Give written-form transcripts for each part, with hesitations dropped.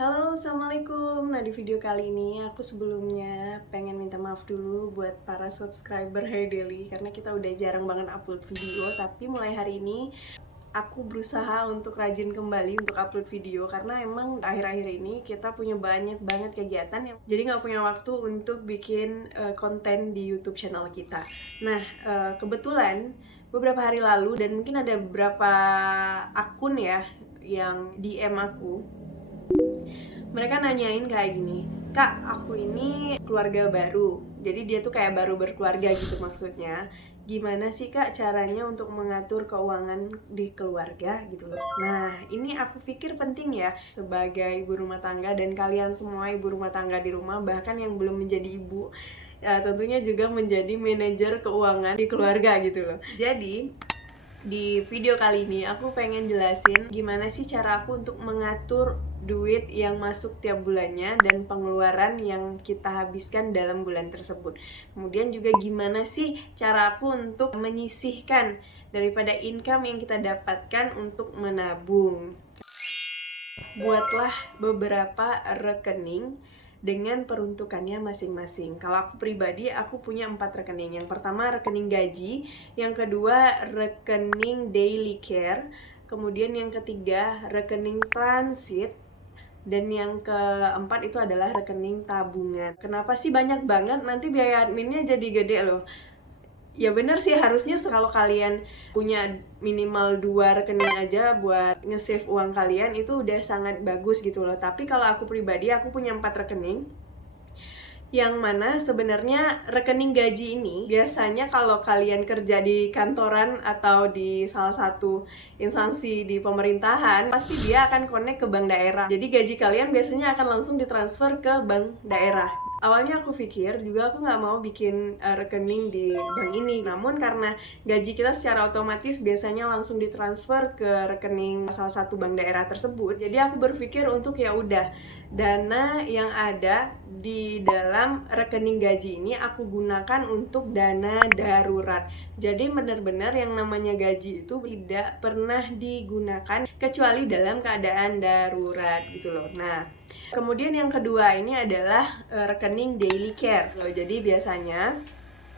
Halo, Assalamualaikum. Nah, di video kali ini aku sebelumnya pengen minta maaf dulu buat para subscriber Hey Daily karena kita udah jarang banget upload video, tapi mulai hari ini aku berusaha untuk rajin kembali untuk upload video karena emang akhir-akhir ini kita punya banyak banget kegiatan yang jadi nggak punya waktu untuk bikin konten di YouTube channel kita. Nah, kebetulan beberapa hari lalu dan mungkin ada beberapa akun ya yang DM aku. Mereka nanyain kayak gini, "Kak, aku ini keluarga baru." Jadi dia tuh kayak baru berkeluarga gitu maksudnya. Gimana sih Kak caranya untuk mengatur keuangan di keluarga gitu loh. Nah, ini aku pikir penting ya sebagai ibu rumah tangga dan kalian semua ibu rumah tangga di rumah, bahkan yang belum menjadi ibu, ya, tentunya juga menjadi manajer keuangan di keluarga gitu loh. Jadi di video kali ini aku pengen jelasin gimana sih cara aku untuk mengatur duit yang masuk tiap bulannya dan pengeluaran yang kita habiskan dalam bulan tersebut. Kemudian juga gimana sih cara aku untuk menyisihkan daripada income yang kita dapatkan untuk menabung. Buatlah beberapa rekening dengan peruntukannya masing-masing. Kalau aku pribadi, aku punya 4 rekening. Yang pertama rekening gaji, yang kedua rekening daily care, kemudian yang ketiga rekening transit, dan yang keempat itu adalah rekening tabungan. Kenapa sih banyak banget? Nanti biaya adminnya jadi gede loh. Ya bener sih, harusnya kalau kalian punya minimal 2 rekening aja buat nge-save uang kalian itu udah sangat bagus gitu loh. Tapi kalau aku pribadi, aku punya 4 rekening. Yang mana sebenarnya rekening gaji ini biasanya kalau kalian kerja di kantoran atau di salah satu instansi di pemerintahan, pasti dia akan connect ke bank daerah. Jadi gaji kalian biasanya akan langsung ditransfer ke bank daerah. Awalnya aku pikir juga aku nggak mau bikin rekening di bank ini. Namun karena gaji kita secara otomatis biasanya langsung ditransfer ke rekening salah satu bank daerah tersebut. Jadi aku berpikir untuk ya udah, dana yang ada di dalam rekening gaji ini aku gunakan untuk dana darurat. Jadi benar-benar yang namanya gaji itu tidak pernah digunakan kecuali dalam keadaan darurat gitu loh. Nah, kemudian yang kedua ini adalah rekening daily care. Jadi biasanya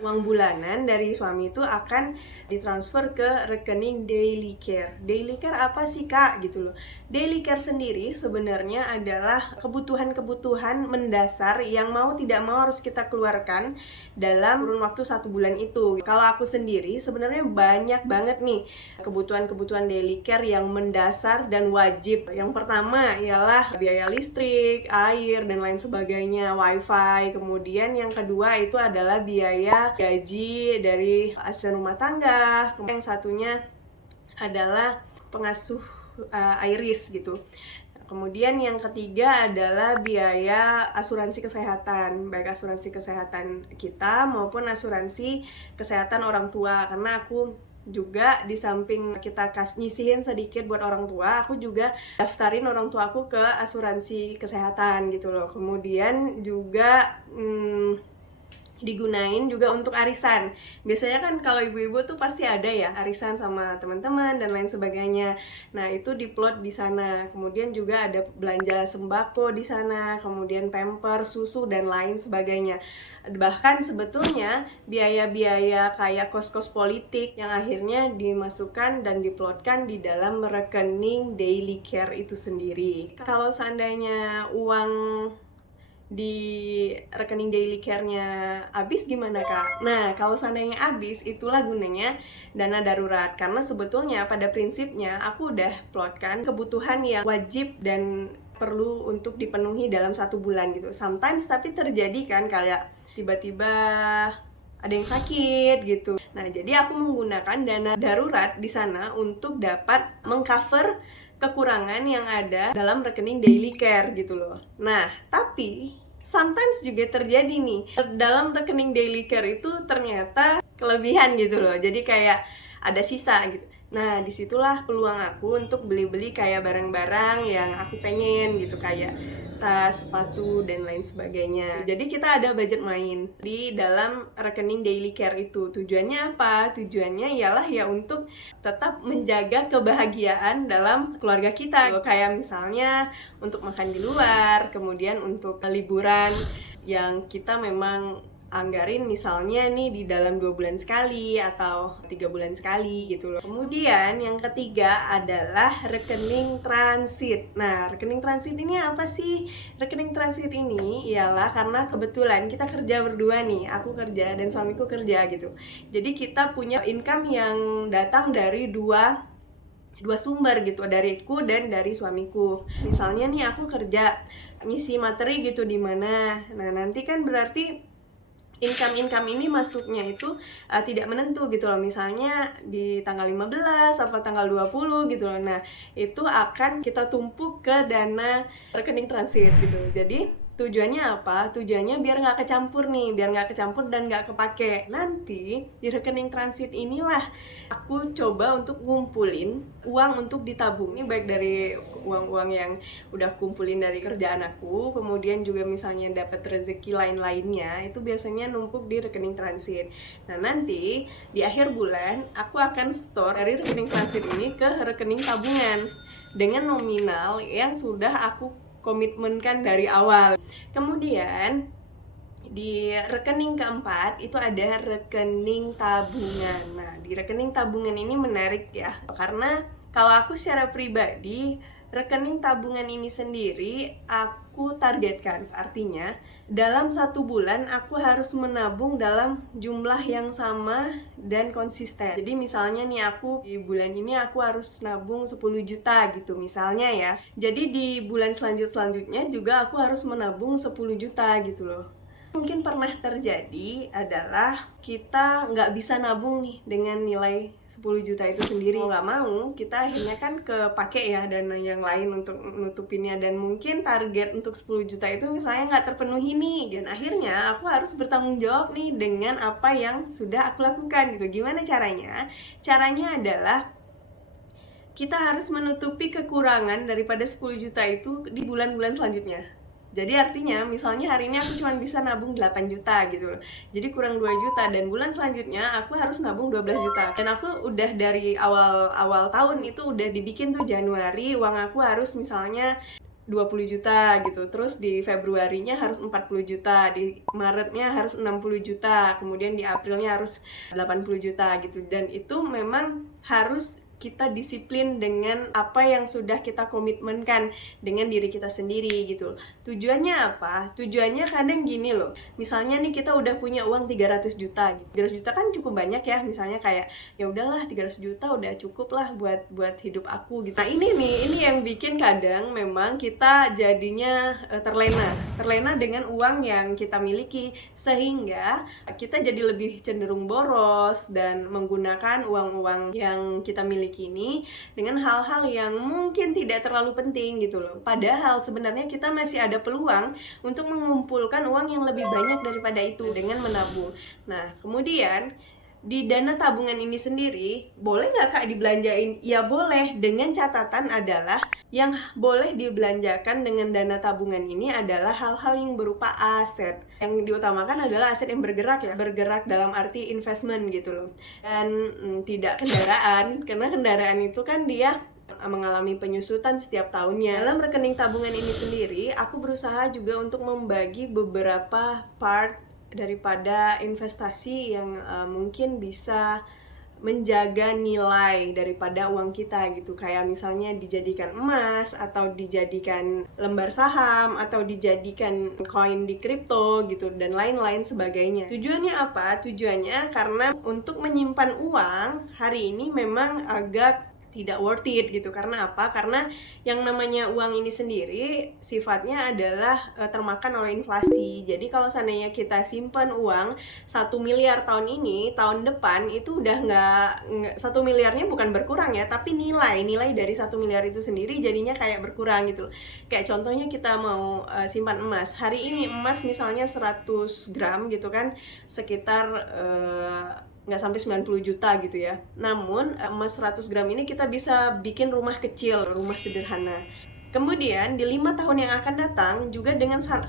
uang bulanan dari suami itu akan ditransfer ke rekening daily care. Daily care apa sih Kak? Gitu loh. Daily care sendiri sebenarnya adalah kebutuhan-kebutuhan mendasar yang mau tidak mau harus kita keluarkan dalam kurun waktu 1 bulan itu. Kalau aku sendiri sebenarnya banyak banget nih kebutuhan-kebutuhan daily care yang mendasar dan wajib. Yang pertama ialah biaya listrik, air, dan lain sebagainya, wifi. Kemudian yang kedua itu adalah biaya gaji dari asisten rumah tangga. Yang satunya adalah pengasuh Iris gitu. Kemudian yang ketiga adalah biaya asuransi kesehatan, baik asuransi kesehatan kita maupun asuransi kesehatan orang tua. Karena aku juga di samping kita nyisihin sedikit buat orang tua, aku juga daftarin orang tua aku ke asuransi kesehatan gitu loh. Kemudian juga digunain juga untuk arisan. Biasanya kan kalau ibu-ibu tuh pasti ada ya arisan sama teman-teman dan lain sebagainya. Nah, itu diplot di sana. Kemudian juga ada belanja sembako di sana, kemudian pamper, susu dan lain sebagainya. Bahkan sebetulnya biaya-biaya kayak kos-kos politik yang akhirnya dimasukkan dan diplotkan di dalam rekening daily care itu sendiri. Kalau seandainya uang di rekening daily care-nya habis gimana Kak? Nah, kalau seandainya habis, itulah gunanya dana darurat. Karena sebetulnya pada prinsipnya aku udah plotkan kebutuhan yang wajib dan perlu untuk dipenuhi dalam 1 bulan gitu. Sometimes tapi terjadi kan kayak tiba-tiba ada yang sakit gitu. Nah, jadi aku menggunakan dana darurat di sana untuk dapat mengcover kekurangan yang ada dalam rekening daily care gitu loh. Nah, tapi sometimes juga terjadi nih dalam rekening daily care itu ternyata kelebihan gitu loh. Jadi kayak ada sisa gitu. Nah, disitulah peluang aku untuk beli-beli kayak barang-barang yang aku pengen gitu, kayak tas, sepatu, dan lain sebagainya. Jadi kita ada budget main di dalam rekening daily care itu. Tujuannya apa? Tujuannya ialah ya untuk tetap menjaga kebahagiaan dalam keluarga kita. Kayak misalnya untuk makan di luar, kemudian untuk liburan yang kita memang anggarin misalnya nih di dalam 2 bulan sekali atau 3 bulan sekali gitu loh. Kemudian yang ketiga adalah rekening transit. Nah, rekening transit ini apa sih? Rekening transit ini ialah karena kebetulan kita kerja berdua nih, aku kerja dan suamiku kerja gitu. Jadi kita punya income yang datang dari dua sumber gitu, dariku dan dari suamiku. Misalnya nih aku kerja ngisi materi gitu di mana. Nah, nanti kan berarti income ini masuknya itu tidak menentu gitu loh. Misalnya di tanggal 15 atau tanggal 20 gitu loh. Nah, itu akan kita tumpuk ke dana rekening transit gitu. Jadi tujuannya apa? Tujuannya biar nggak kecampur nih, biar nggak kecampur dan nggak kepake. Nanti di rekening transit inilah aku coba untuk ngumpulin uang untuk ditabung. Ini baik dari uang-uang yang udah kumpulin dari kerjaan aku, kemudian juga misalnya dapat rezeki lain-lainnya, itu biasanya numpuk di rekening transit. Nah, nanti di akhir bulan aku akan store dari rekening transit ini ke rekening tabungan dengan nominal yang sudah aku komitmenkan dari awal. Kemudian di rekening keempat itu ada rekening tabungan. Nah, di rekening tabungan ini menarik ya, karena kalau aku secara pribadi, rekening tabungan ini sendiri aku targetkan. Artinya, dalam 1 bulan aku harus menabung dalam jumlah yang sama dan konsisten. Jadi misalnya nih aku di bulan ini aku harus nabung 10 juta gitu misalnya ya. Jadi di bulan selanjutnya juga aku harus menabung 10 juta gitu loh. Mungkin pernah terjadi adalah kita nggak bisa nabung nih dengan nilai 10 juta itu sendiri. Mau nggak mau, kita akhirnya kan kepake ya dana yang lain untuk nutupinnya. Dan mungkin target untuk 10 juta itu misalnya nggak terpenuhi nih. Dan akhirnya aku harus bertanggung jawab nih dengan apa yang sudah aku lakukan gitu. Gimana caranya? Caranya adalah kita harus menutupi kekurangan daripada 10 juta itu di bulan-bulan selanjutnya. Jadi artinya misalnya hari ini aku cuma bisa nabung 8 juta gitu loh. Jadi kurang 2 juta dan bulan selanjutnya aku harus nabung 12 juta. Dan aku udah dari awal tahun itu udah dibikin tuh Januari uang aku harus misalnya 20 juta gitu. Terus di Februarinya harus 40 juta, di Maretnya harus 60 juta, kemudian di Aprilnya harus 80 juta gitu. Dan itu memang harus kita disiplin dengan apa yang sudah kita komitmenkan dengan diri kita sendiri gitu. Tujuannya apa? Tujuannya kadang gini loh. Misalnya nih kita udah punya uang 300 juta gitu. 300 juta kan cukup banyak ya. Misalnya kayak ya udahlah 300 juta udah cukup lah buat hidup aku gitu. Nah, ini yang bikin kadang memang kita jadinya terlena dengan uang yang kita miliki, sehingga kita jadi lebih cenderung boros dan menggunakan uang-uang yang kita miliki ini dengan hal-hal yang mungkin tidak terlalu penting gitu loh. Padahal sebenarnya kita masih ada peluang untuk mengumpulkan uang yang lebih banyak daripada itu dengan menabung. Nah, kemudian di dana tabungan ini sendiri, boleh nggak Kak dibelanjain? Ya boleh, dengan catatan adalah yang boleh dibelanjakan dengan dana tabungan ini adalah hal-hal yang berupa aset. Yang diutamakan adalah aset yang bergerak ya, bergerak dalam arti investment gitu loh. Dan tidak kendaraan, karena kendaraan itu kan dia mengalami penyusutan setiap tahunnya. Dalam rekening tabungan ini sendiri, aku berusaha juga untuk membagi beberapa part daripada investasi yang mungkin bisa menjaga nilai daripada uang kita gitu. Kayak misalnya dijadikan emas, atau dijadikan lembar saham, atau dijadikan koin di kripto gitu, dan lain-lain sebagainya. Tujuannya apa? Tujuannya karena untuk menyimpan uang hari ini memang agak tidak worth it gitu. Karena apa? Karena yang namanya uang ini sendiri sifatnya adalah termakan oleh inflasi. Jadi kalau seandainya kita simpan uang 1 miliar tahun ini, tahun depan itu udah nggak 1 miliarnya bukan berkurang ya, tapi nilai dari 1 miliar itu sendiri jadinya kayak berkurang gitu. Kayak contohnya kita mau simpan emas. Hari ini emas misalnya 100 gram gitu kan, sekitar nggak sampai 90 juta gitu ya. Namun emas 100 gram ini kita bisa bikin rumah kecil, rumah sederhana. Kemudian di 5 tahun yang akan datang juga dengan 100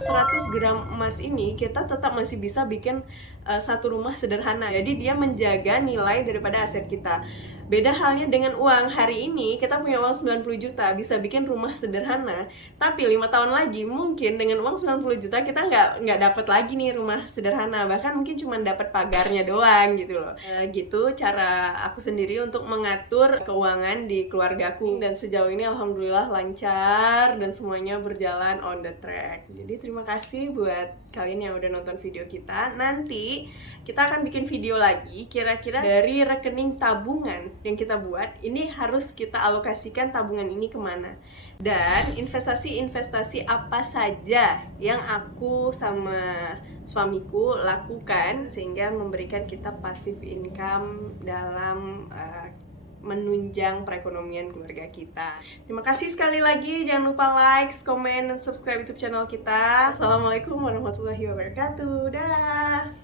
gram emas ini kita tetap masih bisa bikin satu rumah sederhana. Jadi dia menjaga nilai daripada aset kita. Beda halnya dengan uang. Hari ini kita punya uang 90 juta bisa bikin rumah sederhana. Tapi 5 tahun lagi mungkin dengan uang 90 juta kita nggak dapat lagi nih rumah sederhana. Bahkan mungkin cuma dapat pagarnya doang gitu loh. Gitu cara aku sendiri untuk mengatur keuangan di keluargaku. Dan sejauh ini alhamdulillah lancar dan semuanya berjalan on the track. Jadi terima kasih buat kalian yang udah nonton video kita. Nanti kita akan bikin video lagi kira-kira dari rekening tabungan yang kita buat ini harus kita alokasikan tabungan ini kemana, dan investasi-investasi apa saja yang aku sama suamiku lakukan sehingga memberikan kita passive income dalam menunjang perekonomian keluarga kita. Terima kasih sekali lagi, jangan lupa like, comment, dan subscribe YouTube channel kita. Assalamualaikum warahmatullahi wabarakatuh. Dah.